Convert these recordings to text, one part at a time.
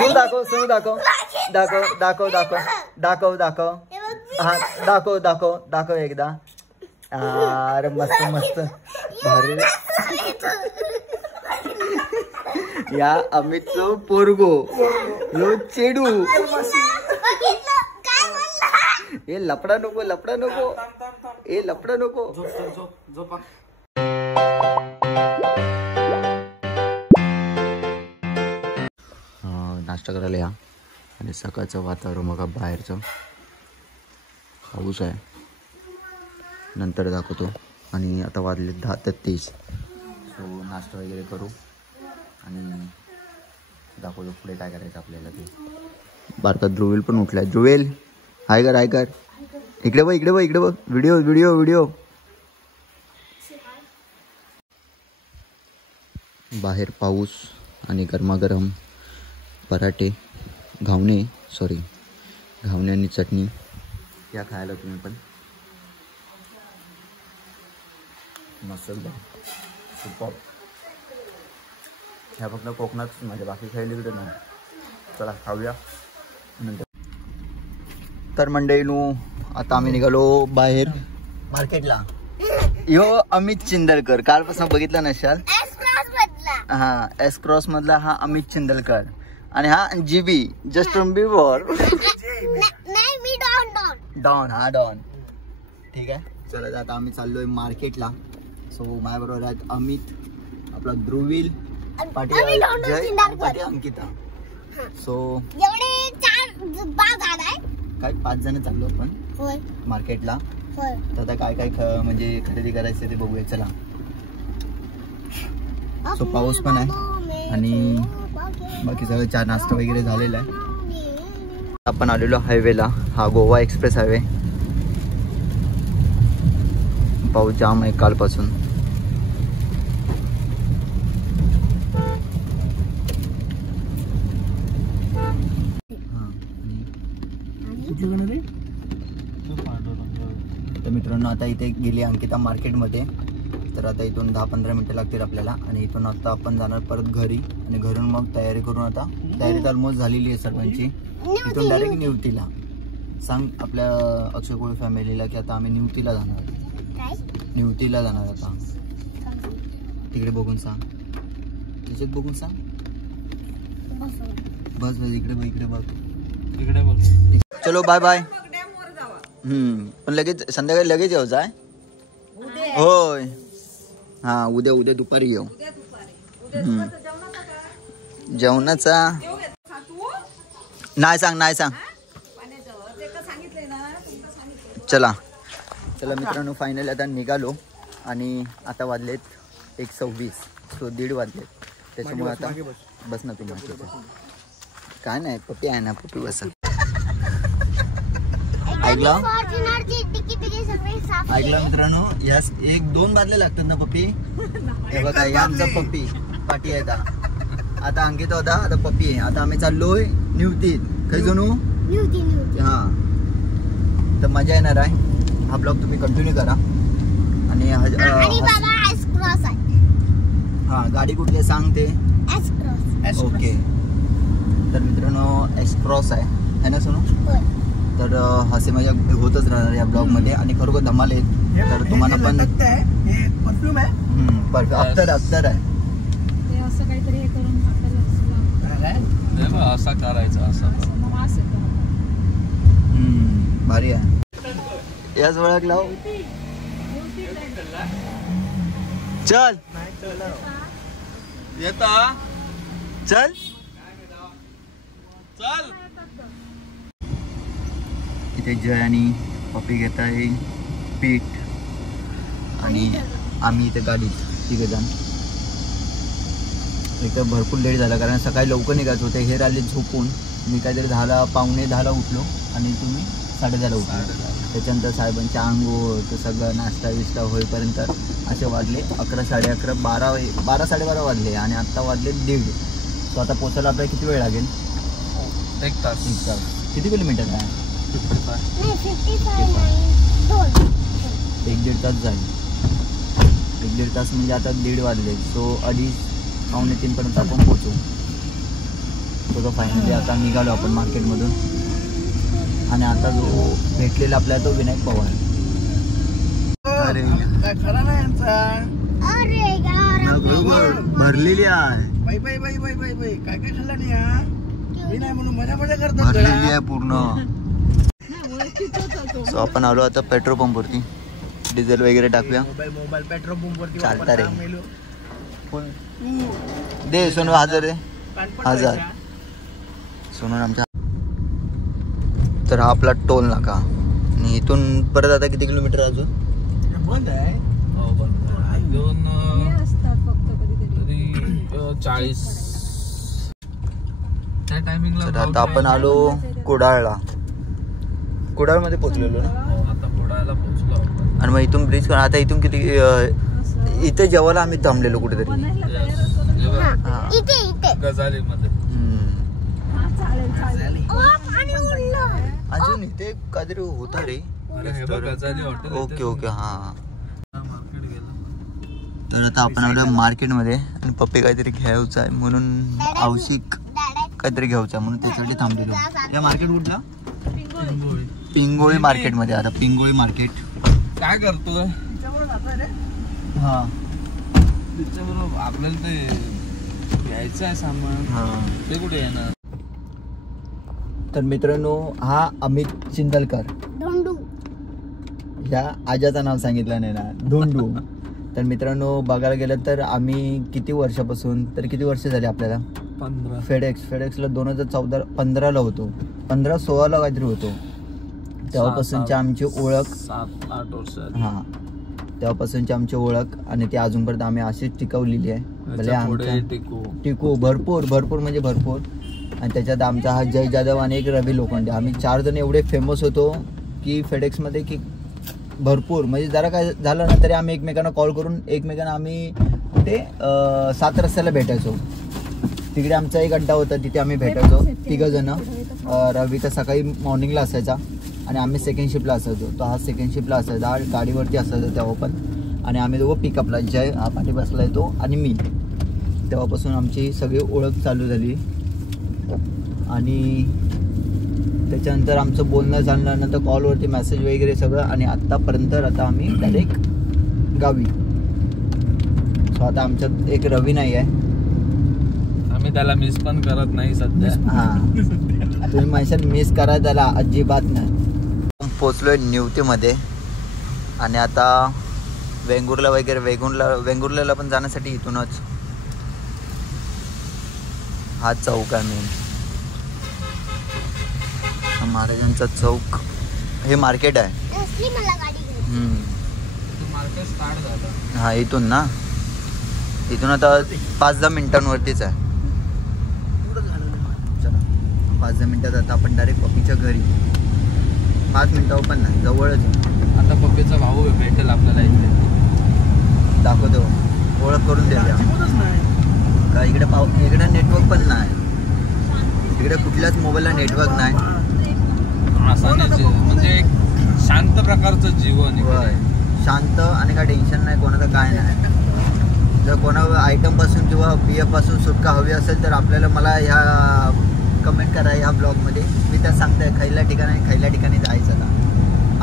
दाखव हा दाखव एकदा. अरे मस्त मस्त भारी. या अमितचं पोरगो यो चेडू. ए लपडा नको ए लपडा नको. नाश्ता करायला या. आणि सकाळचं वातावरण बघा, बाहेरचं पाऊस आहे. नंतर दाखवतो. आणि आता वाजले 10:33. सो नाश्ता वगैरे करू आणि दाखवतो पुढे काय करायचं आपल्याला ते. बारका ध्रुवेल पण उठलाय. ध्रुवेल हाय कर. इकडे बघ व्हिडिओ. बाहेर पाऊस आणि गरमागरम पराठे, घावणे आणि चटणी या खायला तुम्ही पण. मस्त सुपर. ह्या फक्त कोकणात माझ्या, बाकी खायला कुठे नाही. चला खाऊया नंतर. तर मंडळींनो आता आम्ही निघालो बाहेर मार्केटला. यो अमित चिंदलकर, कालपासून बघितला नशाल. हा एस क्रॉस मधला हा अमित चिंदलकर. आणि हा जीबी जस्टिन बिबर. डॉन. हा डॉन. ठीक आहे. चला आता आम्ही चाललोय मार्केटला. सो माझ्या बरोबर आहेत अमित, आपला ध्रुवील पाटील, जय अंकिता. सो काय 5 जण चाललो आपण मार्केटला. तर आता काय म्हणजे खरेदी करायचं ते बघूया. चला. सो पाऊस पण आहे आणि बाकी सगळं चहा नाश्ता वगैरे झालेला आहे. आपण आलेलो हायवेला. हा गोवा एक्सप्रेस हायवे. पाऊस जाम आहे कालपासून. तर मित्रांनो आता इथे गेली अंकिता मार्केटमध्ये. तर आता इथून 10-15 मिनिटं लागतील आपल्याला. आणि इथून आता आपण जाणार परत घरी. आणि घरून मग तयारी करून, आता तयारी तर ऑलमोस्ट झालेली आहे सर्वांची. इथून डायरेक्ट निवतीला. सांग आपल्या अक्षय कोळी फॅमिलीला की आता आम्ही निवतीला जाणार आता. तिकडे बघून सांग, त्याच्यात बघून सांग. बस इकडे बघ. चलो बाय. पण लगेच संध्याकाळी लगेच यायचं आहे. होय. हा उद्या दुपारी येऊ. जेवणाचा नाही सांग. चला मित्रांनो फायनली आता निघालो. आणि आता वाजलेत 1:26. सो 1:30 वाजलेत. त्याच्यामुळे आता बस ना तुम्ही. काय नाही पप्पी आहे ना, पप्पी बसा. ऐकला मित्रांनो. यास 1-2 बादले लागतात ना पप्पी. हे बघा या आमचा पप्पी पाठी आहे. आता अंकिता होता, आता पप्पी आहे. आता आम्ही चाललोय निवतीत. काही जणू हा. तर मजा येणार आहे. हा ब्लॉग तुम्ही कंटिन्यू करा. आणि हा गाडी कुठली सांगते. ओके. तर मित्रांनो एस क्रॉस आहे ना सोनू. तर असे मजा होतच राहणार या ब्लॉग मध्ये. आणि खरोखर धमाल आहेत. तर तुम्हाला पण अख्तर आहे. असं करायचं भारी आहे. याच वेळात लाव. चल येता चल. इथे जय आणि पप्पी घेत आहे पीठ. आणि आम्ही इथे गाडीत 3 जण. एकदम भरपूर लेट झाला कारण सकाळी लवकर निघायचं होते. हे राहिले झोपून. मी काहीतरी 10:15 उठलो आणि तुम्ही 10:30 उठलो. त्याच्यानंतर साहेबांचे आंघोळ ते सगळं नाश्ता विष्टा होईपर्यंत असे वाजले 11, 11:30, 12, 12:30 वाजले. आणि आत्ता वाजले 1:30. सो आता पोचायला आपल्याला किती वेळ लागेल. 1 तास. किती किलोमीटर आहे. 1-1.5 तास जाईल. 1-1.5 तास म्हणजे आता 1:30 वाजले. सो 2:30 2:45 पर्यंत आपण पोहोचू. तो फायनली आता निघालो आपण मार्केटमधून. आणि आता जो भेटलेला आपल्याला तो विनायक पवार. अरे काय खरा नाही यांचा. भरलेली आहे. बाई बाई बाई बाई बाई बाई काय काय खाल्लं नाही हा. मी नाही म्हणून मजा मजा करतात. भरलेली आहे पूर्ण. सो आपण आलो आता पेट्रोल पंप वरती. डिझेल वगैरे टाकूया. मोबाईल पेट्रोल पंप वरती चालता रे. दे सोनू 1000 दे. 1000 सोनू आमच्या. तर हा आपला टोल नाका. आणि इथून परत आता किती किलोमीटर अजून बंद आहे. दोन 40 त्या टायमिंगला. तर आता आपण आलो कुडाळला. कुडाळमध्ये पोहोचलेलो ना. आता कुडाळला पोहोचलो आपण. आणि मग इथून ब्रिज आता इथून किती इथे जेवायला आम्ही थांबलेलो कुठेतरी गजाली मध्ये. अजून इथे काहीतरी होता रे. गजाली हॉटेल. ओके ओके हा. मार्केट गेला. तर आता आपण आलो मार्केटमध्ये. आणि पप्पी काहीतरी घ्यायचं आहे म्हणून आवश्यक काहीतरी घ्यायचं आहे म्हणून त्याच्यासाठी थांबलेलो. या मार्केट कुठला. पिंगोळी मार्केटमध्ये. आता पिंगोळी मार्केट काय करतोय. हा त्याच्याबरोबर आपल्याला ते घ्यायचं आहे सामान. हा ते कुठे येणार. तर मित्रांनो हा अमित चिंदलकर. या आजाचं नाव सांगितलं नाही ना. धोंडू. तर मित्रांनो बघायला गेलं तर आम्ही किती वर्षापासून तर किती वर्ष झाली आपल्याला 15 फेडेक्सला 2015 होतो. 15-16 काहीतरी होतो. तेव्हापासूनची आमची ओळख 7-8 वर्ष. हा तेव्हापासूनची आमची ओळख. आणि ती अजूनपर्यंत आम्ही अशीच टिकवलेली आहे. भले टिकू भरपूर म्हणजे भरपूर. आणि त्याच्यात आमचा हा जय जाधव आणि एक रवी लोखंडे. आम्ही 4 जण एवढे फेमस होतो की फेडेक्समध्ये की भरपूर म्हणजे जरा काय झालं ना तरी आम्ही एकमेकांना कॉल करून एकमेकांना आम्ही कुठे 7 रस्त्याला भेटायचो. तिकडे आमचा एक अड्डा होता तिथे आम्ही भेटायचो 3 जण. रवी तर सकाळी मॉर्निंगला असायचा आणि आम्ही सेकंड शिफ्टला असायचो. तो हा सेकंड शिफ्टला असायचा. हा गाडीवरती असायचा तेव्हा पण. आणि आम्ही दोघं पिकअपला जय हा पाठी बसला येतो आणि मी. तेव्हापासून आमची सगळी ओळख चालू झाली. आणि त्याच्यानंतर आमचं बोलणं झालं. नंतर कॉलवरती मेसेज वगैरे सगळं. आणि आत्तापर्यंत आता आम्ही डायरेक्ट गावी. सो आता आमच्यात एक रवी नाही आहे. आम्ही त्याला मिस पण करत नाही सध्या. हां तुम्ही म्हणशाल मिस करा त्याला अजिबात नाही. पोचलोय निवतीमध्ये. आणि आता वेंगुर्ला वगैरे वेंगुर्ल्याला पण जाण्यासाठी इथूनच हा चौक आहे मेन. महाराजांचा चौक हे मार्केट आहे. मार्केट स्टार्ट झालं. हा इथून ना. इथून आता 5-10 मिनिटांवरतीच आहे. चला 5-10 मिनिटात आता आपण डायरेक्ट पप्पीच्या घरी. 5 मिनिटावर पण नाही जवळच. आता पप्पीचा भाऊ भेटेल आपल्याला इथे. दाखवतो ओळख करून द्या. का इकडे नेटवर्क पण नाही. इकडे कुठल्याच मोबाईलला नेटवर्क नाही. म्हणजे एक शांत प्रकारचं जीवन. शांत आणि काय टेन्शन नाही कोणाचं काय नाही. जर कोणा आयटमपासून किंवा PF-पासून सुटका हवी असेल तर आपल्याला मला ह्या कमेंट करा ह्या ब्लॉगमध्ये. मी त्या सांगते खैल्या ठिकाणी जायचं. आता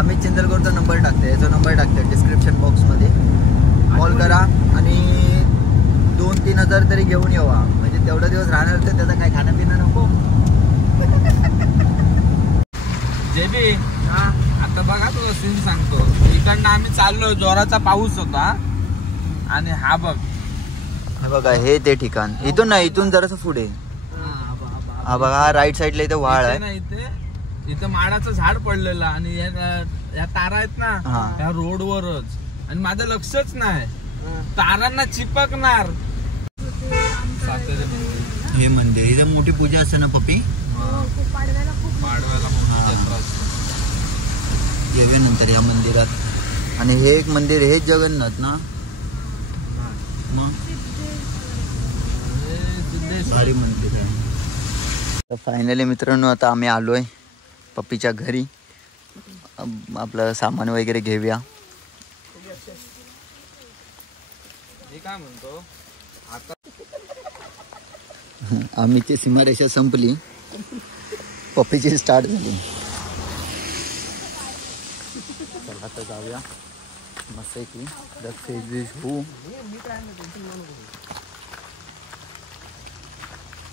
अमित चिंदलकरचा नंबर टाकते. याचा नंबर टाकते डिस्क्रिप्शन बॉक्समध्ये. कॉल करा आणि 2-3 हजार तरी घेऊन यावा. म्हणजे तेवढा दिवस राहणार तर त्याचा काय खाणं पिणं नको. जेबी आता बघा तुला सीन सांगतो. इकडनं आम्ही चाललो जोराचा पाऊस होता. आणि हा बघा हे ते ठिकाण. इथून नाही इथून जरासं पुढे. हा बघा हा राईट साईडला इथे वाळ आहे. इथं माडाचं झाड पडलेलं. आणि या तारा आहेत ना त्या रोडवरच. आणि माझं लक्षच नाही तारांना चिपकणार. हे मंदिर इथं मोठी पूजा असते ना पप्पी. पाडव्याला मोठी जत्रा असते. येवे नंतर या मंदिरात. आणि हे एक मंदिर हे जगन्नाथ ना. मग भारी मंदिर आहे. तर फायनली मित्रांनो आता आम्ही आलोय पप्पीच्या घरी. आपलं सामान वगैरे घेऊया. मी काय म्हणतो आता आम्हीची सीमारेषा संपली, पप्पीची स्टार्ट झाली. चला आता जाऊया मस्त आहे की फ्रेश होऊ.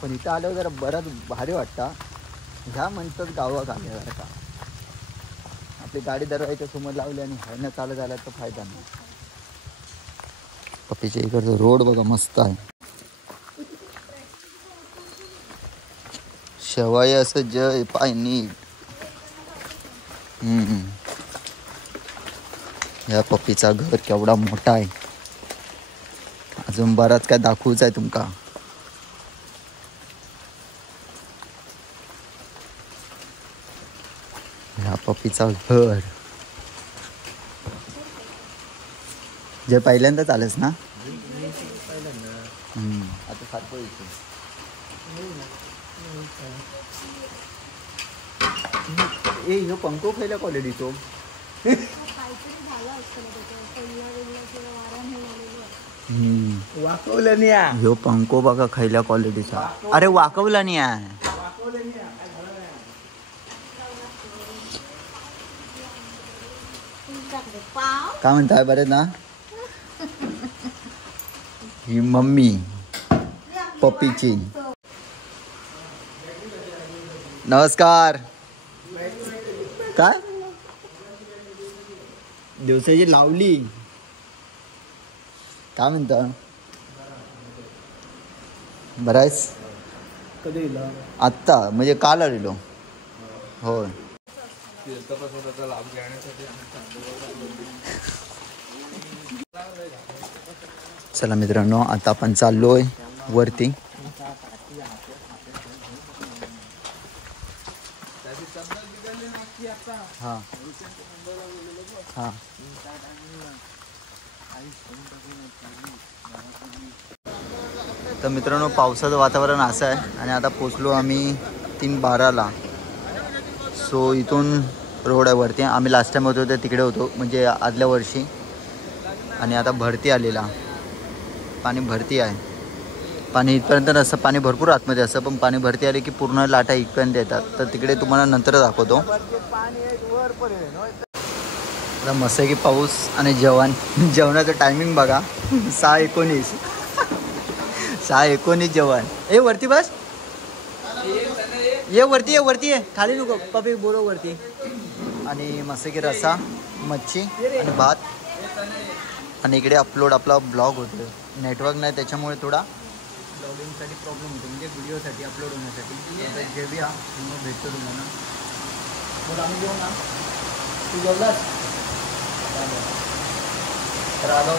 पण इथं आल्यावर जरा बराच भारी वाटतं. ह्या म्हणतात गावात आल्या जरा का आपली गाडी दरवाजाच्या समोर लावली आणि ह्यानं चालत आल्या तर फायदा नाही. पप्पीच्या इकडचं रोड बघा मस्त आहे. शेवाय असं जय पाय नीट. या पप्पीचा घर केवढा मोठा आहे. अजून बराच काय दाखवूच आहे तुमका. ह्या पप्पीचा घर जे पहिल्यांदाच आलंस ना. आता सारखं इथे ए ह्यो पंखो खयल्या क्वालिटीचो. वाकवलं नाही ह्यो पंखो बघा खयल्या क्वालिटीचा. अरे वाकवला नाही आहे. काय म्हणताय बरं ना. ही मम्मी पप्पीची. नमस्कार. काय दिवसाची लावली काय म्हणता. बरं आहेस. कधी आत्ता म्हणजे काल आलेलो. होय चला मित्रांनो आता आपण चाललोय वरती. हां हां तर मित्रांनो पावसाचं वातावरण असं आहे आणि आता पोचलो आम्ही 3:12ला. सो इथून रोड आहे वरती. आम्ही लास्ट टाइम होतो ते तिकडे होतो म्हणजे आदल्या वर्षी. आणि आता भरती आलेला पाणी भरती आहे. पाणी इथपर्यंत नसतं, पाणी भरपूर आतमध्ये असतं पण पाणी भरती आली की पूर्ण लाटा इथपर्यंत येतात. तर तिकडे तुम्हाला नंतर दाखवतो. आता मस्त आहे की पाऊस आणि जेवणाचं टायमिंग बघा 6:19. 6:19 जेवण. ए वरती बस. ये वरती ये खाली नको पप्पी बोरो वरती. आणि मस्त की रसा मच्छी आणि भात. आणि इकडे अपलोड आपला ब्लॉग होतो. नेटवर्क नाही त्याच्यामुळे थोडा लोडिंगसाठी प्रॉब्लेम होतो म्हणजे व्हिडिओसाठी अपलोड होण्यासाठी. आता जेवूया मग भेटतो तुम्हाला. मग आम्ही जेवू ना. तू जेवलास राघव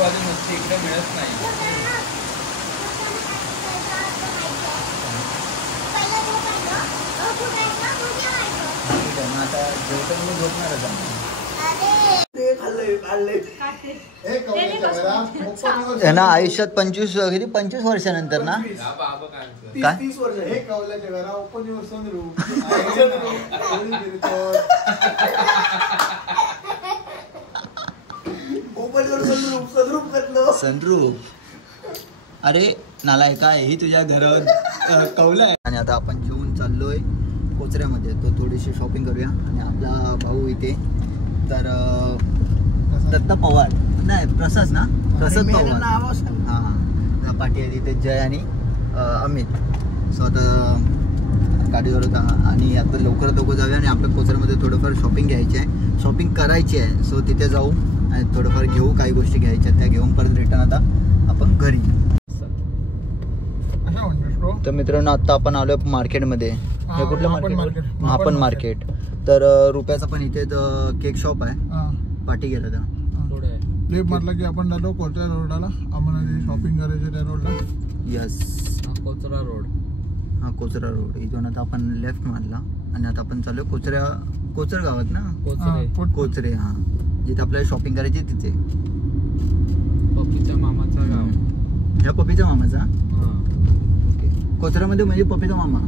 वाली मच्छी इकडे मिळत नाही. आता जेवतो मी झोपणारच ना. आयुष्यात 25 वर्षानंतर ना काय 30 वर्ष हे कवल्याच्या घरा ओपन युअर सनरूफ. सनरूफ. अरे नालाय काय ही तुझ्या घरावर कवलं आहे. आणि आता आपण जेवून चाललोय कोचऱ्यामध्ये. तो थोडीशी शॉपिंग करूया. आणि आपला भाऊ इथे तर दत्ता पवार नाही प्रसाद ना. प्रसाद पवार हां पाटी आहे तिथे. जय आणि अमित. सो आता गाडीवर होता आणि आता लवकर दोघं जाऊया. आणि आपल्या कोचऱ्यामध्ये थोडंफार शॉपिंग घ्यायची आहे, शॉपिंग करायची आहे. सो तिथे जाऊ आणि थोडंफार घेऊ. काही गोष्टी घ्यायच्या त्या घेऊन परत रिटर्न आता आपण घरी. तर मित्रांनो आता आपण आलोय मार्केटमध्ये. हे कुठलं मार्केट. आपण मार्केट. तर रुपयाचा पण इथे केक शॉप आहे. पाठी गेला तर लेफ्ट मारला की आपण जातो कोचरा रोडला. आम्हाला शॉपिंग करायची त्या रोडला. Yes Kochra road. हा कोचरा रोड. इथून आता आपण लेफ्ट मारला आणि आता आपण चालू कोचर गावात ना. कोचरे हा जिथे आपल्याला शॉपिंग करायची तिथे. पप्पीच्या मामाचा गाव. ह्या पप्पीचा मामाचा. ओके कोचऱ्यामध्ये म्हणजे पप्पीचा मामा.